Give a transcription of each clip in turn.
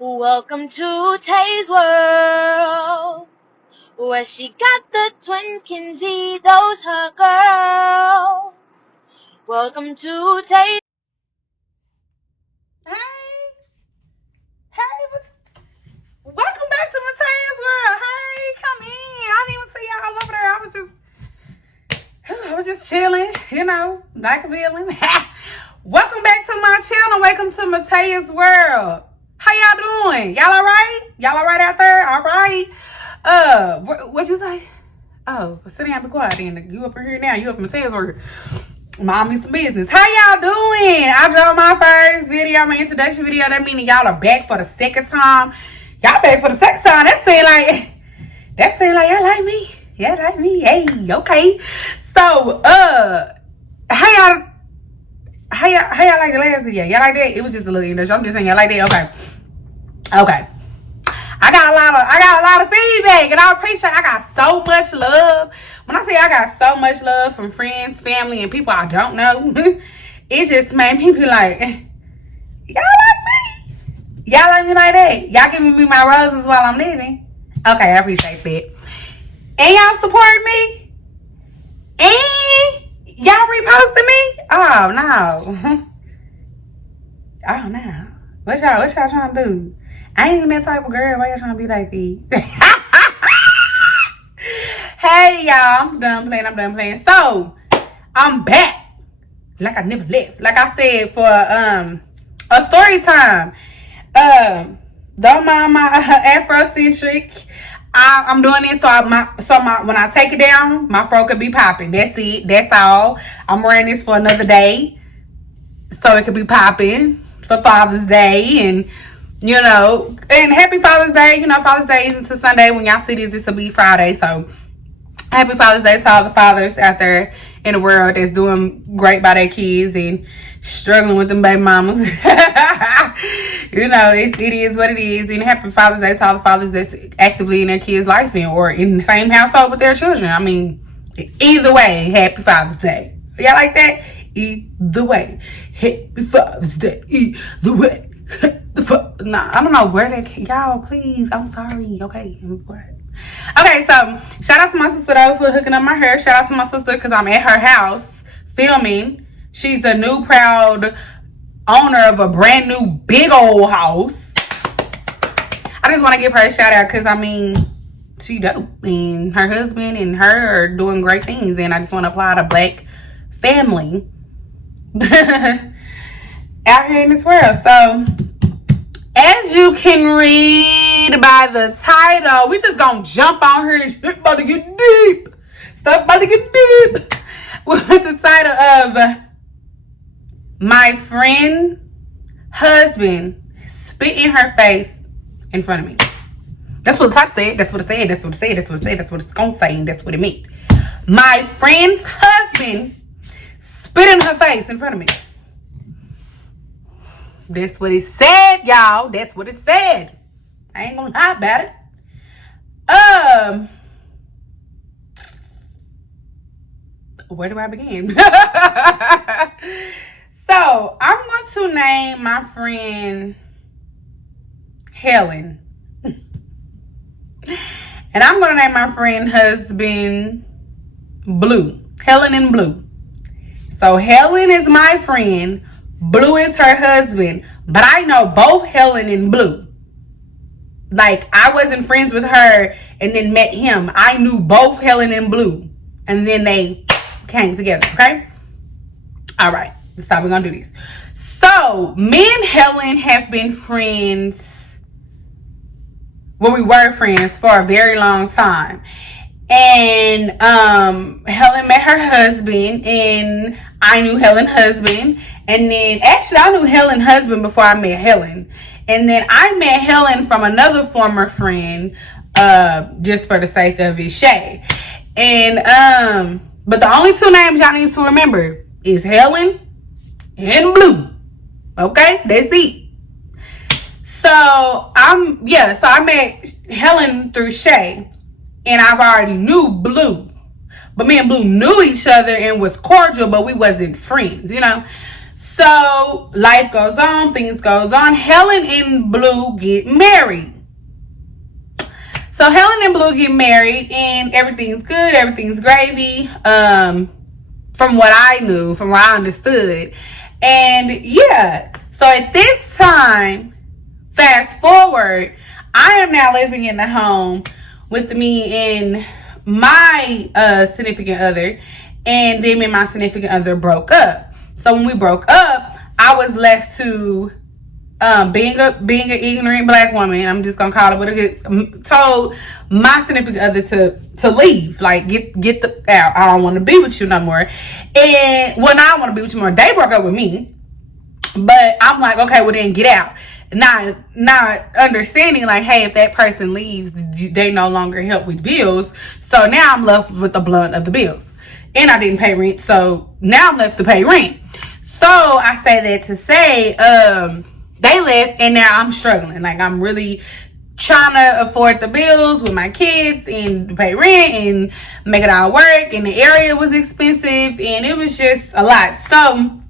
Welcome to Tay's World, where she got the twins, Kinsey, those her girls. Welcome to Tay's. Hey, welcome back to Mataya'sWorld. Hey, come in. I didn't even see y'all over there. I was just chilling, like a villain. Welcome back to my channel. Welcome to Mataya'sWorld. How y'all doing? Y'all all right? Y'all all right out there? All right. What'd you say? Oh, sit down and be quiet then. You up in here now. You up in Mataya'sWorld. Mind me some business. How y'all doing? I dropped my first video, my introduction video. That meaning y'all are back for the second time. Y'all back for the second time. That seem like y'all like me. Yeah, like me. Hey, okay. So, how y'all like the last video? Y'all like that? It was just a little English. I'm just saying y'all like that. Okay. I got a lot of feedback, and I appreciate. I got so much love. When I say I got so much love from friends, family, and people I don't know, it just made me be like, y'all like me? Y'all like me like that? Y'all giving me my roses while I'm living? Okay, I appreciate that. And y'all support me? And y'all reposting me? Oh no. Oh no. What y'all trying to do? I ain't even that type of girl. Why y'all trying to be like these? Hey y'all, I'm done playing. So, I'm back. Like I never left. Like I said, for a story time. Don't mind my Afrocentric. I'm doing this so when I take it down, my fro could be popping. That's it. That's all. I'm wearing this for another day, so it could be popping for Father's Day, and and happy Father's Day. Father's Day isn't until Sunday. When y'all see this will be Friday. So happy Father's Day to all the fathers out there in the world that's doing great by their kids and struggling with them baby mamas. It is what it is. And happy Father's Day to all the fathers that's actively in their kids' life or in the same household with their children. I mean, either way, happy Father's Day. Y'all like that? Either way, happy Father's Day. Either way. Nah, I don't know where they can. Y'all, please. I'm sorry. Okay, I'm quiet. Okay, so shout out to my sister though for hooking up my hair. Shout out to my sister because I'm at her house filming. She's the new proud owner of a brand new big old house. I just want to give her a shout out because she dope. And her husband and her are doing great things. And I just want to apply to black family out here in this world. So as you can read by the title, we just gonna jump on here and shit about to get deep. Stuff about to get deep. With the title of my friend husband spit in her face in front of me. That's what the title said. That's what it said. That's what it said. That's what it said. That's what it's gonna say. And that's what it meant. My friend's husband spit in her face in front of me. That's what it said, y'all. That's what it said. I ain't gonna lie about it. Where do I begin? So, I'm going to name my friend Helen. And I'm going to name my friend husband Blue. Helen and Blue. So, Helen is my friend. Blue is her husband. But I know both Helen and Blue. Like, I wasn't friends with her and then met him. I knew both Helen and Blue. And then they came together, okay? All right. That's how we're going to do this. So, me and Helen have been friends. Well, we were friends for a very long time. And Helen met her husband, and I knew Helen's husband. And then, actually, I knew Helen's husband before I met Helen. And then I met Helen from another former friend, just for the sake of it, Shay. And, but the only two names y'all need to remember is Helen and Blue. Okay? That's it. So, I met Helen through Shay. And I've already knew Blue. But me and Blue knew each other and was cordial, but we wasn't friends, So life goes on, things goes on. Helen and Blue get married. So Helen and Blue get married and everything's good, everything's gravy. From what I knew, from what I understood. And yeah, so at this time, fast forward, I am now living in the home with me and my significant other, and them and my significant other broke up. So when we broke up, I was left to being an ignorant black woman. I'm just gonna call it what it is. Told my significant other to leave, like get the out. I don't want to be with you no more. And well, now I want to be with you more. They broke up with me, but I'm like, okay, well then get out. Not understanding like, hey, if that person leaves, they no longer help with bills. So now I'm left with the blunt of the bills, and I didn't pay rent. So now I'm left to pay rent. So I say that to say, they left and now I'm struggling. Like I'm really trying to afford the bills with my kids and pay rent and make it all work. And the area was expensive and it was just a lot. So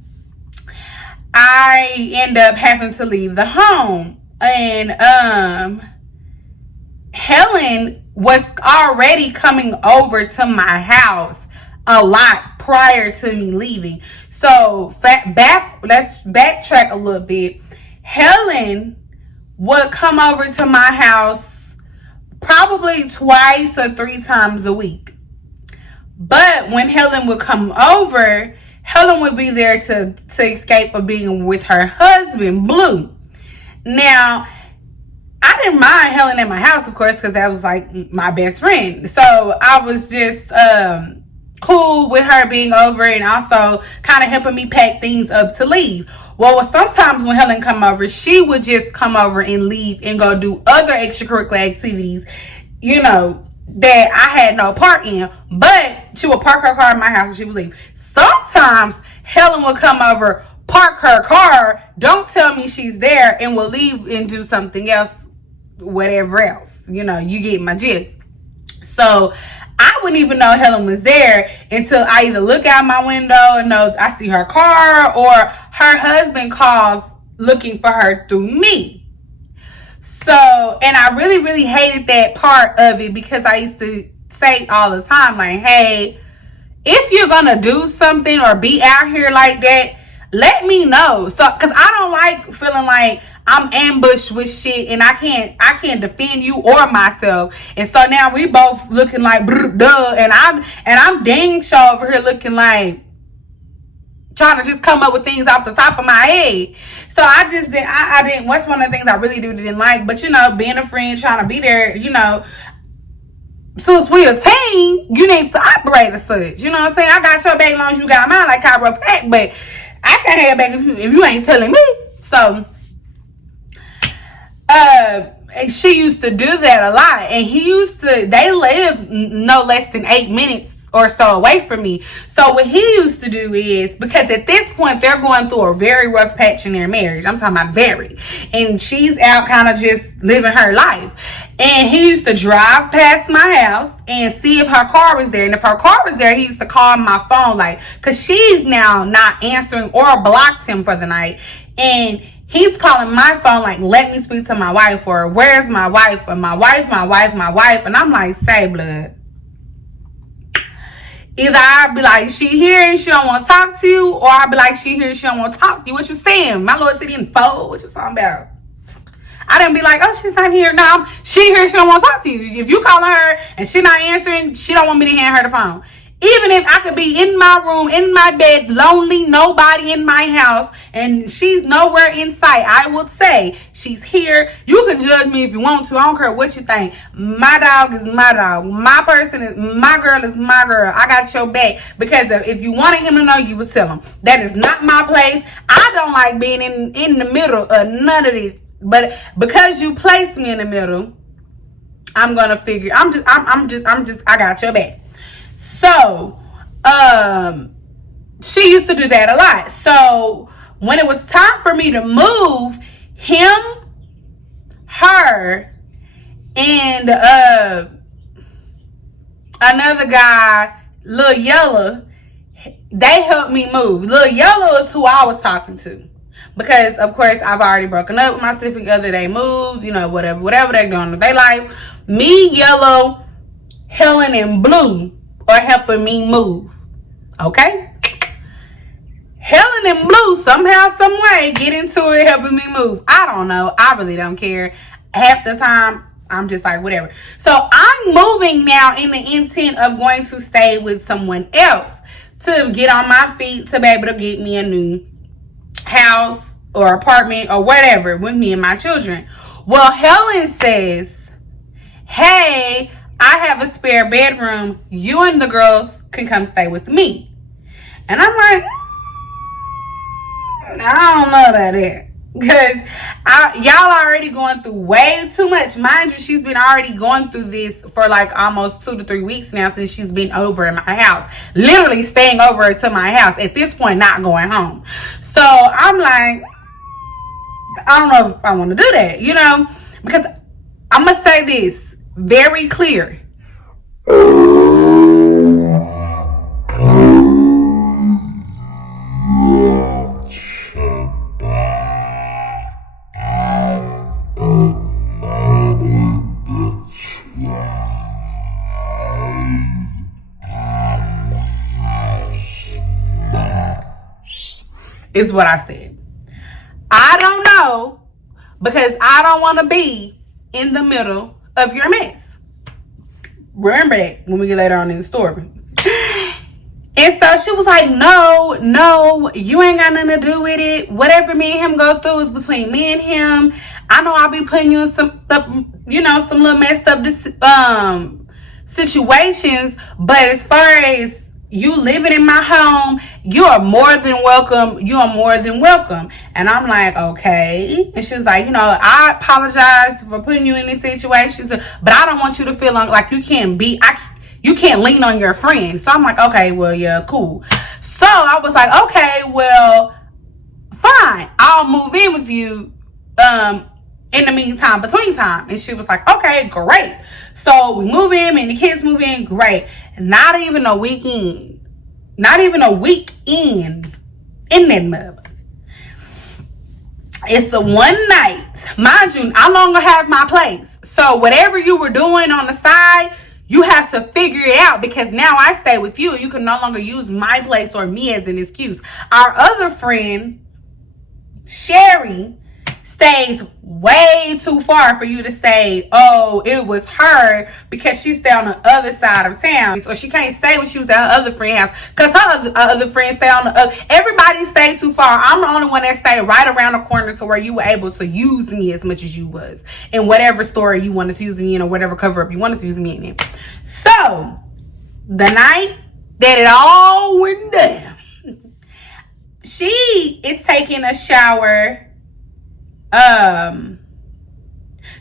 I end up having to leave the home. And Helen was already coming over to my house a lot prior to me leaving. So let's backtrack a little bit. Helen would come over to my house probably twice or 3 times a week. But when Helen would come over, Helen would be there to escape of being with her husband, Blue. Now, I didn't mind Helen at my house, of course, because that was like my best friend. So I was just cool with her being over and also kind of helping me pack things up to leave. Well, sometimes when Helen come over, she would just come over and leave and go do other extracurricular activities, you know, that I had no part in. But she would park her car in my house and she would leave. Sometimes Helen would come over, park her car, don't tell me she's there, and will leave and do something else, whatever else. You know, you get my gist. So I wouldn't even know Helen was there until I either look out my window and know I see her car, or her husband calls looking for her through me. So, and I really, really hated that part of it because I used to say all the time, like, hey, if you're gonna do something or be out here like that, let me know. So, cause I don't like feeling like I'm ambushed with shit and I can't defend you or myself. And so now we both looking like duh, and I'm dang sure over here looking like trying to just come up with things off the top of my head. So I didn't. What's one of the things I really didn't like. But you know, being a friend, trying to be there, you know. Since we a team, you need to operate as such. You know what I'm saying? I got your back as long as you got mine, like chiropractic, but I can't have back if you ain't telling me. So she used to do that a lot, and they lived no less than 8 minutes or so away from me. So what he used to do is, because at this point they're going through a very rough patch in their marriage, I'm talking about very, and she's out kind of just living her life, and he used to drive past my house and see if her car was there, and if her car was there, he used to call my phone, like, because she's now not answering or blocked him for the night, and he's calling my phone like, let me speak to my wife, or where's my wife, or my wife, and I'm like, say blood. Either I'll be like, she here and she don't want to talk to you, or I'll be like, she here and she don't want to talk to you. What you saying? My Lord City and fold. What you talking about? I didn't be like, oh, she's not here. No, she here, she don't want to talk to you. If you calling her and she not answering, she don't want me to hand her the phone. Even if I could be in my room, in my bed, lonely, nobody in my house, and she's nowhere in sight, I would say she's here. You can judge me if you want to. I don't care what you think. My dog is my dog. My person is my girl is my girl. I got your back. Because if you wanted him to know, you would tell him. That is not my place. I don't like being in the middle of none of this. But because you placed me in the middle, I'm gonna figure. I got your back. So, she used to do that a lot. So, when it was time for me to move, him, her, and another guy, Lil Yella, They helped me move. Little Yellow is who I was talking to. Because, of course, I've already broken up with my significant other. They moved, whatever they're doing with their life. Me, Yellow, Helen, and Blue are helping me move. Okay? Helen and Blue, somehow, some way, get into it, helping me move. I don't know. I really don't care. Half the time, I'm just like, whatever. So, I'm moving now in the intent of going to stay with someone else to get on my feet, to be able to get me a new house or apartment or whatever with me and my children. Well, Helen says, hey, I have a spare bedroom. You and the girls can come stay with me. And I'm like, I don't know about that. Because y'all already going through way too much. Mind you, she's been already going through this for like almost 2 to 3 weeks now since she's been over in my house. Literally staying over to my house. At this point, not going home. So I'm like, I don't know if I want to do that, because I'm going to say this very clear. Is what I said. I don't know, because I don't want to be in the middle of your mess. Remember that when we get later on in the story. And so she was like, no, you ain't got nothing to do with it. Whatever me and him go through is between me and him. I know I'll be putting you in some little messed up situations, but as far as you living in my home, you are more than welcome. You are more than welcome. And I'm like, okay. And she was like, I apologize for putting you in these situations, but I don't want you to feel like you can't lean on your friend. So I'm like, okay, well, yeah, cool. So I was like, okay, well, fine. I'll move in with you in the meantime, between time. And she was like, okay, great. So we move in and the kids move in, great. Not even a weekend. Not even a weekend in that mother. It's the one night. Mind you, I no longer have my place. So whatever you were doing on the side, you have to figure it out, because now I stay with you. You can no longer use my place or me as an excuse. Our other friend, Sherry, stays way too far for you to say, oh, it was her, because she stay on the other side of town. So she can't stay when she was at her other friend's house, because her other friends stay on the other. Everybody stay too far. I'm the only one that stayed right around the corner to where you were able to use me as much as you was in whatever story you wanted to use me in, or whatever cover up you wanted to use me in. So the night that it all went down, she is taking a shower.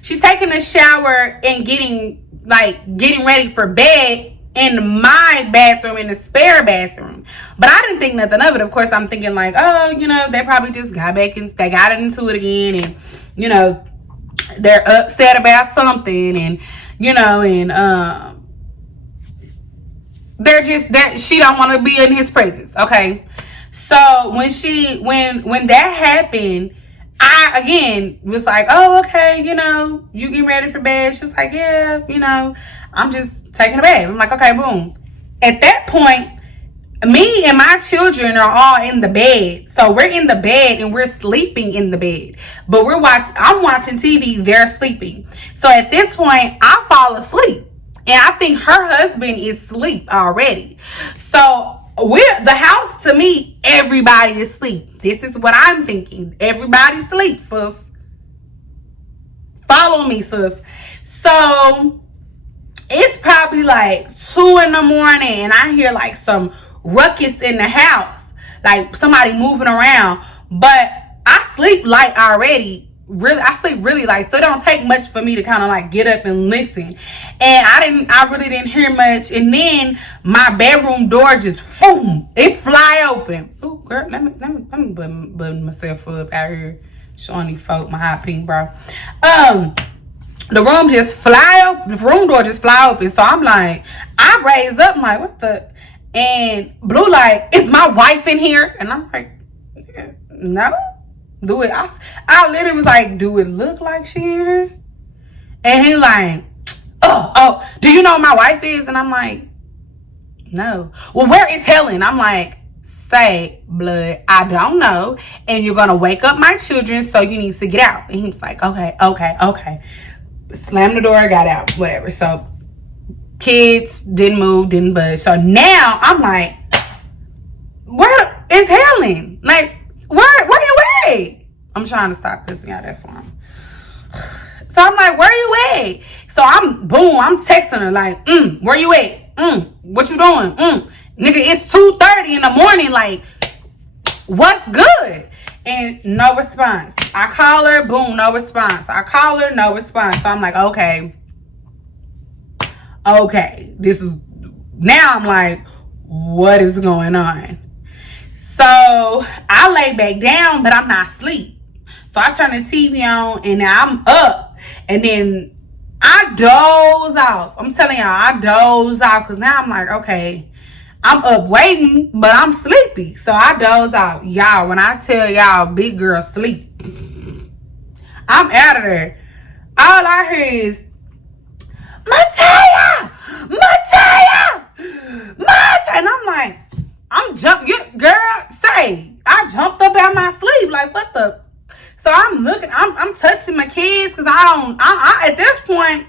She's taking a shower and getting ready for bed in my bathroom, in the spare bathroom. But I didn't think nothing of it. Of course, I'm thinking like, oh, they probably just got back and they got into it again, and they're upset about something, and she don't want to be in his presence. Okay, so when that happened, I again was like, oh, okay, you getting ready for bed? She was like, yeah, I'm just taking a bath. I'm like, okay, boom. At that point, me and my children are all in the bed. So we're in the bed and we're sleeping in the bed. But I'm watching TV, they're sleeping. So at this point, I fall asleep. And I think her husband is asleep already. So the house, to me, everybody is asleep. This is what I'm thinking. Everybody sleeps, sis. Follow me, sis. So it's probably like 2 in the morning and I hear like some ruckus in the house, like somebody moving around. But I sleep light already. I sleep really light, so it don't take much for me to kind of like get up and listen. And I really didn't hear much. And then my bedroom door just boom, it fly open. Oh girl, let me button myself up out here showing these folk my hot pink bro. The room door just fly open. So I'm like, I raise up, I'm like, what the? And Blue like, is my wife in here? And I'm like, no. Do it. I literally was like, do it look like she in here? And he like, oh, do you know who my wife is? And I'm like, no. Well, where is Helen? I'm like, say, blood, I don't know. And you're going to wake up my children, so you need to get out. And he was like, okay. Slammed the door, got out, whatever. So kids didn't move, didn't budge. So now I'm like, where is Helen? Like, where you at? I'm trying to stop cussing out, that's why. So I'm like, where you at? So I'm texting her like, where you at? What you doing? Nigga, it's 2:30 in the morning. Like, what's good? And no response. I call her, boom, no response. I call her, no response. So I'm like, okay. This is, now I'm like, what is going on? So I lay back down, but I'm not asleep. So I turn the TV on and now I'm up. And then I doze off. I'm telling y'all, I doze off because now I'm like, okay, I'm up waiting, but I'm sleepy. So I doze off. Y'all, when I tell y'all big girl sleep, I'm out of there. All I hear is, Mataya! And I'm like, I jumped up out my sleep. Like, what the? So I'm looking, I'm touching my kids because I at this point,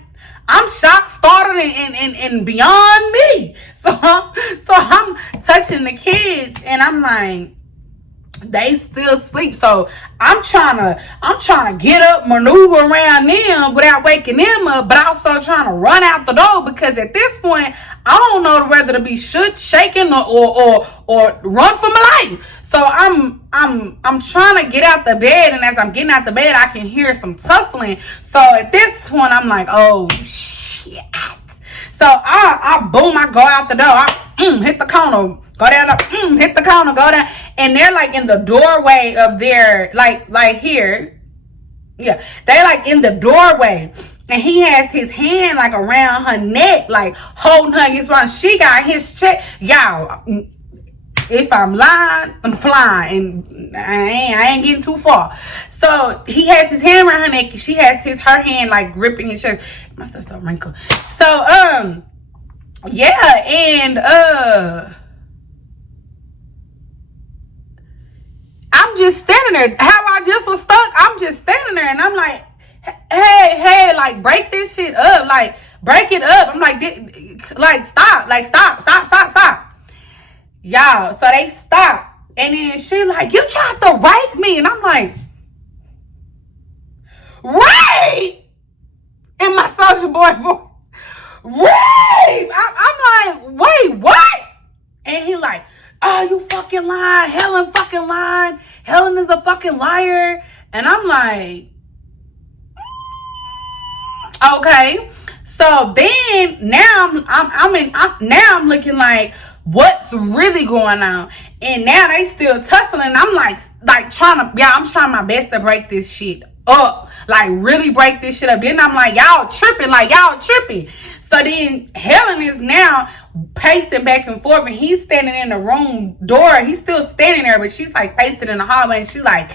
I'm shocked, startled, and beyond me. So I'm touching the kids and I'm like, they still sleep. So I'm trying to get up, maneuver around them without waking them up, but also trying to run out the door because at this point, I don't know whether to be shaking or run for my life. So I'm trying to get out the bed, and as I'm getting out the bed, I can hear some tussling. So at this point, I'm like, oh shit. So I go out the door. I hit the corner, go down, hit the corner, go down, and they're like in the doorway of their like here. Yeah, they like in the doorway. And he has his hand like around her neck, like holding her against one. She got his chest. Y'all, if I'm lying, I'm flying. And I ain't getting too far. So he has his hand around her neck. She has her hand like gripping his chest. My stuff's so wrinkled. So yeah, and I'm just standing there. How I just was stuck. I'm just standing there, and I'm like, hey, like break this shit up, like break it up. I'm like stop. Y'all, so they stop. And then she like, you tried to rape me. And I'm like, rape? In my Soulja Boy voice, rape? I'm like, wait, what? And he like, oh, you fucking lying. Helen fucking lying. Helen is a fucking liar. And I'm like, okay. So then now I'm looking like, what's really going on? And now they still tussling. I'm like I'm trying my best to break this shit up. Like really break this shit up. Then I'm like, y'all tripping. So then Helen is now pacing back and forth, and he's standing in the room door. He's still standing there, but she's like pacing in the hallway, and she's like,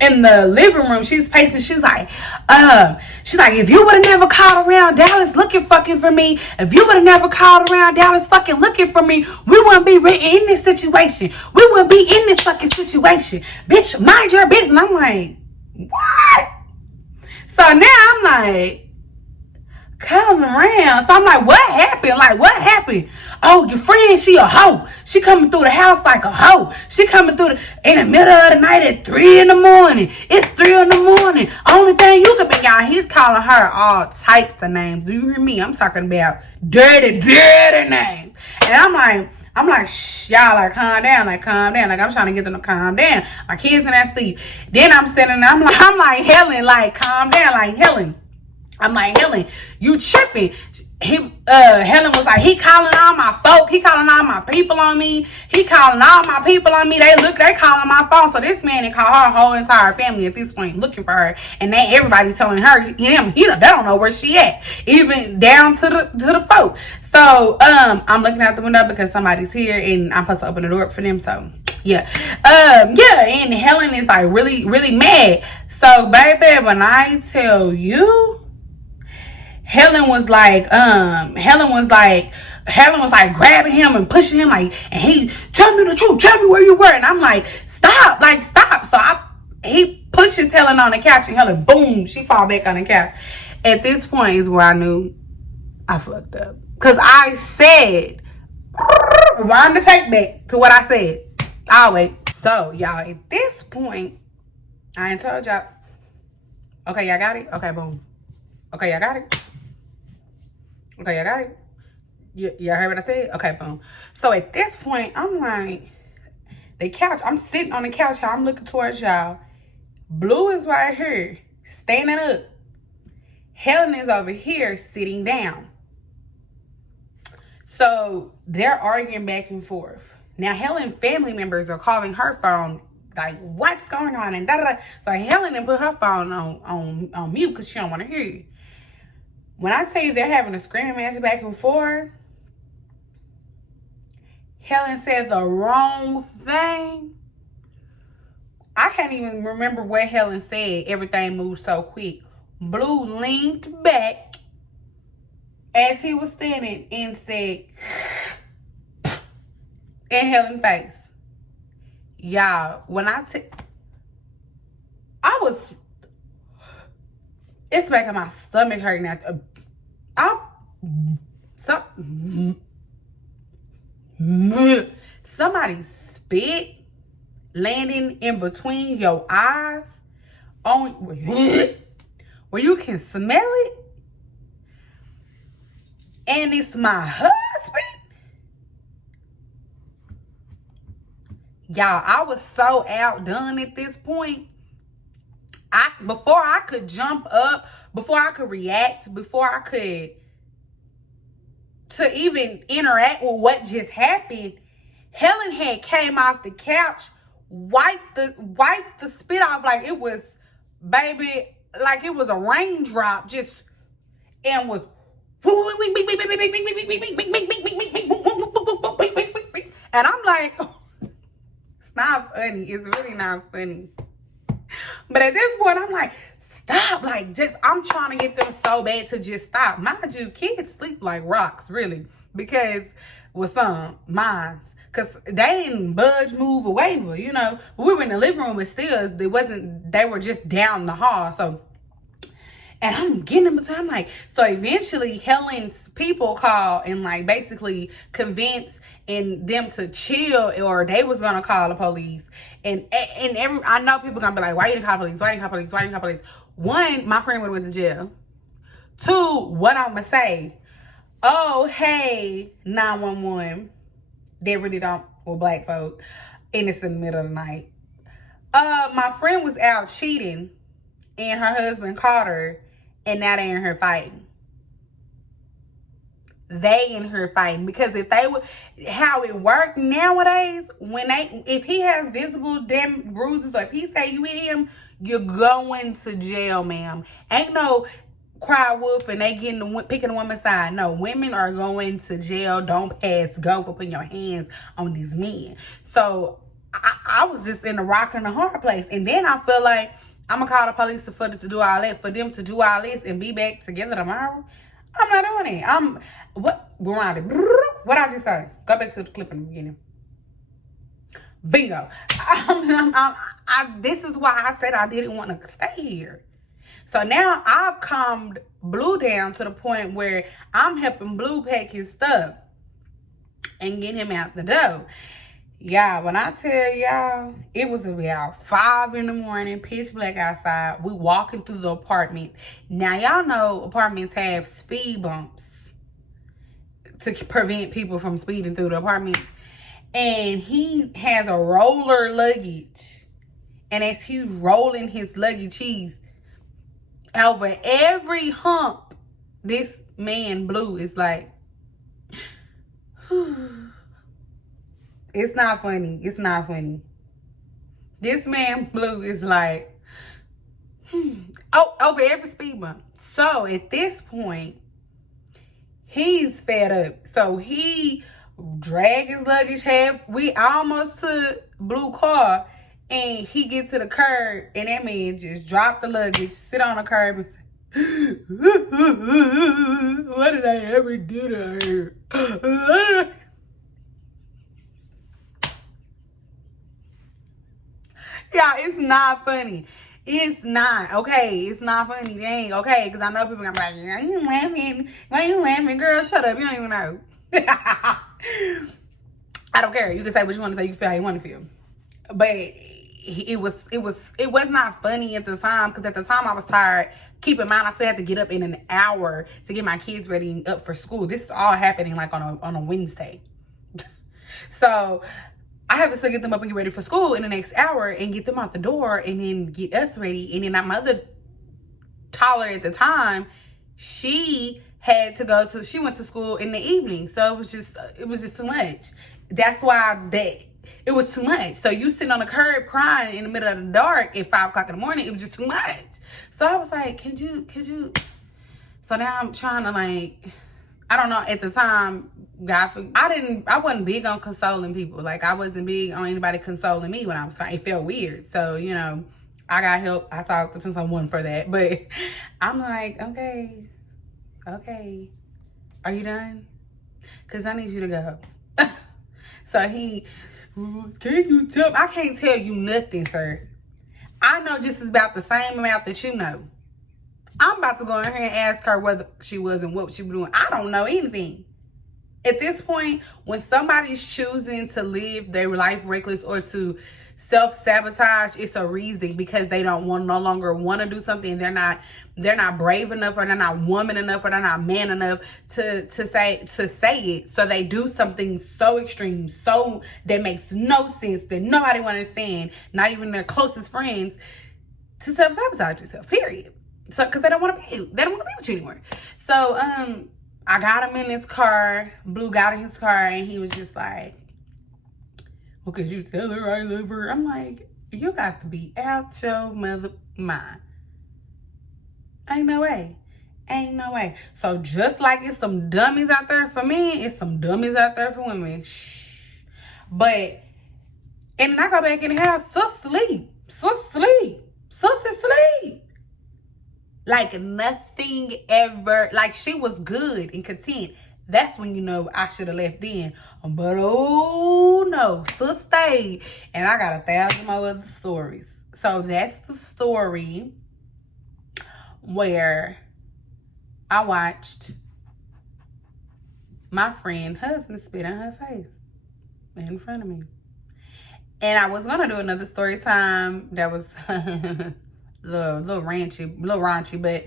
in the living room, she's pacing. She's like, if you would have never called around Dallas looking fucking for me, if you would have never called around Dallas fucking looking for me, we wouldn't be in this situation. We wouldn't be in this fucking situation. Bitch, mind your business. And I'm like, what? So now I'm like, come around. So I'm like, what happened? Like, what happened? Oh, your friend, she a hoe. She coming through the house like a hoe. She coming through in the middle of the night at 3 in the morning. It's 3 in the morning. Only thing you can be, y'all, he's calling her all types of names. Do you hear me? I'm talking about dirty names. And I'm like, shh, y'all, like, calm down. Like, I'm trying to get them to calm down. My kids in that sleep. Then I'm standing there, I'm like, Helen, like, calm down. Like, Helen. I'm like, Helen, you tripping. Helen was like, he calling all my folk, he calling all my people on me, he calling all my people on me, they calling my phone. So this man called her whole entire family at this point looking for her, and they everybody telling her they don't know where she at, even down to the folk. So I'm looking out the window because somebody's here and I'm supposed to open the door for them. So yeah, and Helen is like really, really mad. So baby, when I tell you, Helen was like grabbing him and pushing him, like, and he, tell me the truth, tell me where you were. And I'm like, stop. So he pushes Helen on the couch, and Helen, boom, she fall back on the couch. At this point is where I knew I fucked up, because I said, rewind the tape back to what I said. I'll wait. So y'all, at this point, I ain't told y'all. Okay, y'all got it? Okay, boom. Okay, y'all got it? Okay, y'all got it? Y'all heard what I said? Okay, boom. So at this point, I'm like, the couch, I'm sitting on the couch, y'all. I'm looking towards y'all. Blue is right here, standing up. Helen is over here, sitting down. So they're arguing back and forth. Now, Helen's family members are calling her phone, like, what's going on? And da-da-da. So Helen didn't put her phone on mute because she don't want to hear you. When I say they're having a screaming match back and forth, Helen said the wrong thing. I can't even remember what Helen said. Everything moved so quick. Blue leaned back as he was standing and said, in Helen's face. Y'all, when it's making my stomach hurt now. Somebody spit landing in between your eyes on where you can smell it, and it's my husband. Y'all, I was so outdone at this point. Before I could jump up, before I could react, before I could to even interact with what just happened, Helen had came off the couch, wiped the spit off like it was, baby, like it was a raindrop, just, and was, and I'm like, it's not funny. It's really not funny. But at this point, I'm like, stop. Like, I'm trying to get them so bad to just stop. Mind you, kids sleep like rocks, really. Because, with some, minds. Because they didn't budge, move, or waver, you know. We were in the living room, but still, they were just down the hall. So, and I'm getting them, so I'm like, so eventually, Helen's people call and, like, basically convince them to chill, or they was gonna call the police. And I know people gonna be like, why you didn't call the police? Why you didn't call the police? Why you didn't call the police? One, my friend went to jail. Two, what I'm gonna say? Oh, hey, 911. They really don't, with black folk, and it's in the middle of the night. My friend was out cheating, and her husband caught her, and now they in her fighting. They in her fighting, because if they would, how it worked nowadays, if he has visible damn bruises, or if he say you hit him, you're going to jail, ma'am. Ain't no cry wolf and they picking the woman's side. No, women are going to jail. Don't pass go for putting your hands on these men. So I was just in a rock and a hard place, and then I feel like I'm gonna call the police for them to do all this and be back together tomorrow. I'm not doing it. What I just say? Go back to the clip in the beginning. Bingo. This is why I said I didn't want to stay here. So now I've calmed Blue down to the point where I'm helping Blue pack his stuff and get him out the door. Y'all, when I tell y'all, it was about 5 in the morning, pitch black outside. We walking through the apartment. Now, y'all know apartments have speed bumps to prevent people from speeding through the apartment. And he has a roller luggage. And as he's rolling his luggage, over every hump, this man, Blue, is like, it's not funny. It's not funny. This man, Blue, is like, over every speed bump. So at this point, he's fed up. So he dragged his luggage half. We almost to Blue car, and he get to the curb, and that man just dropped the luggage, sit on the curb, and say, what did I ever do to her? Yeah, it's not funny. It's not, okay? It's not funny. Dang, okay? Because I know people gonna be like, why you laughing? Why you laughing? Girl, shut up. You don't even know. I don't care. You can say what you want to say. You can feel how you want to feel. But it was not funny at the time, because at the time I was tired. Keep in mind, I still had to get up in an hour to get my kids ready up for school. This is all happening like on a Wednesday. So I have to still get them up and get ready for school in the next hour and get them out the door and then get us ready. And then my mother, taller at the time, she went to school in the evening. So it was just too much. That's why it was too much. So you sitting on the curb crying in the middle of the dark at 5 o'clock in the morning, it was just too much. So I was like, could you? So now I'm trying to, like, I don't know, at the time, I wasn't big on consoling people. Like, I wasn't big on anybody consoling me when I was crying. It felt weird. So, you know, I got help. I talked to someone for that. But I'm like, okay. Are you done? Because I need you to go. So can you tell me? I can't tell you nothing, sir. I know just about the same amount that you know. I'm about to go in here and ask her whether she was and what she was doing. I don't know anything. At this point, when somebody's choosing to live their life reckless or to self-sabotage, it's a reason, because they no longer want to do something. They're not brave enough, or they're not woman enough, or they're not man enough to say it. So they do something so extreme, so that makes no sense, that nobody will understand, not even their closest friends, to self-sabotage yourself, period. So, because they don't want to be with you anymore. So, I got him in his car. Blue got in his car, and he was just like, well, could you tell her I love her? I'm like, you got to be out your mother mind. Ain't no way. So just like it's some dummies out there for men, it's some dummies out there for women. Shh. But, and then I go back in the house, sis sleep. Like nothing ever, like she was good and content. That's when you know I should have left then. But oh no, sis stayed. And I got 1,000 more other stories. So that's the story where I watched my friend's husband spit in her face in front of me. And I was gonna do another story time that was little raunchy, but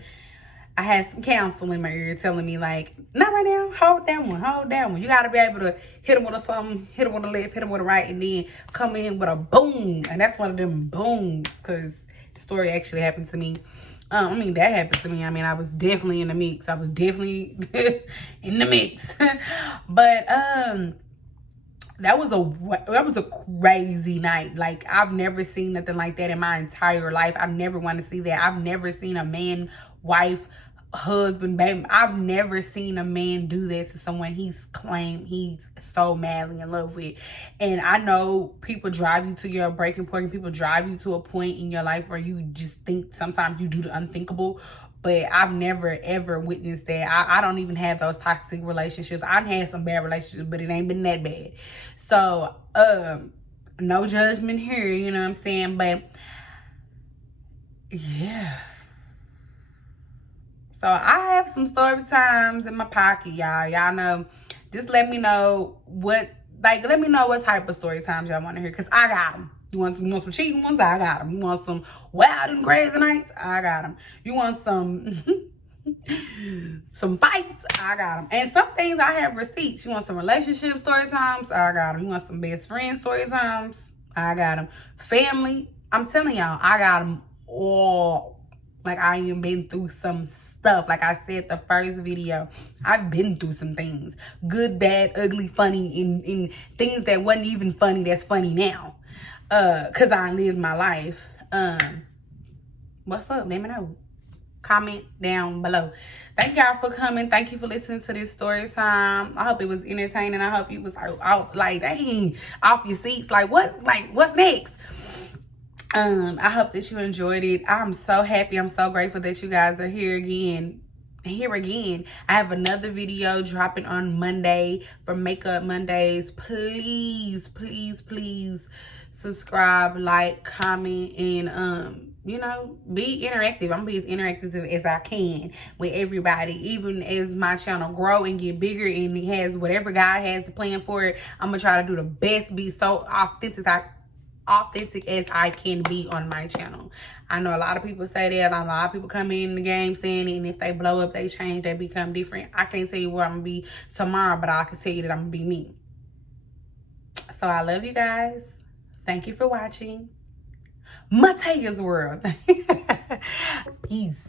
I had some counsel in my ear telling me, like, not right now, hold that one. You gotta be able to hit him with a something, hit him with a left, hit him with a right, and then come in with a boom. And that's one of them booms, because the story actually happened to me. That happened to me. I was definitely in the mix. But that was a crazy night. Like, I've never seen nothing like that in my entire life. I never want to see that. I've never seen a man, wife, husband, baby. I've never seen a man do that to someone he's claimed he's so madly in love with. And I know people drive you to your breaking point, and people drive you to a point in your life where you just think sometimes you do the unthinkable. But I've never, ever witnessed that. I don't even have those toxic relationships. I've had some bad relationships, but it ain't been that bad. So, no judgment here, you know what I'm saying? But, yeah. So, I have some story times in my pocket, y'all. Y'all know. Just let me know let me know what type of story times y'all want to hear. Because I got them. You want some cheating ones? I got them. You want some wild and crazy nights? I got them. You want some fights? I got them. And some things I have receipts. You want some relationship story times? I got them. You want some best friend story times? I got them. Family? I'm telling y'all, I got them all. Like, I ain't been through some stuff. Like I said, the first video, I've been through some things. Good, bad, ugly, funny, and things that wasn't even funny that's funny now. Cause I lived my life. What's up? Let me know. Comment down below. Thank y'all for coming. Thank you for listening to this story time. I hope it was entertaining. I hope you was out like, dang, off your seats. Like what's next? I hope that you enjoyed it. I'm so happy. I'm so grateful that you guys are here again. I have another video dropping on Monday for Makeup Mondays. Please subscribe, like, comment, and you know, be interactive. I'm gonna be as interactive as I can with everybody, even as my channel grow and get bigger and it has whatever God has planned for it. I'm gonna try to do the best, be so authentic as I can be on my channel. I know a lot of people say that. A lot of people come in the game saying it, and if they blow up, they change, they become different. I can't tell you where I'm gonna be tomorrow, but I can tell you that I'm gonna be me. So I love you guys. Thank you for watching. Mataya'sWorld. Peace.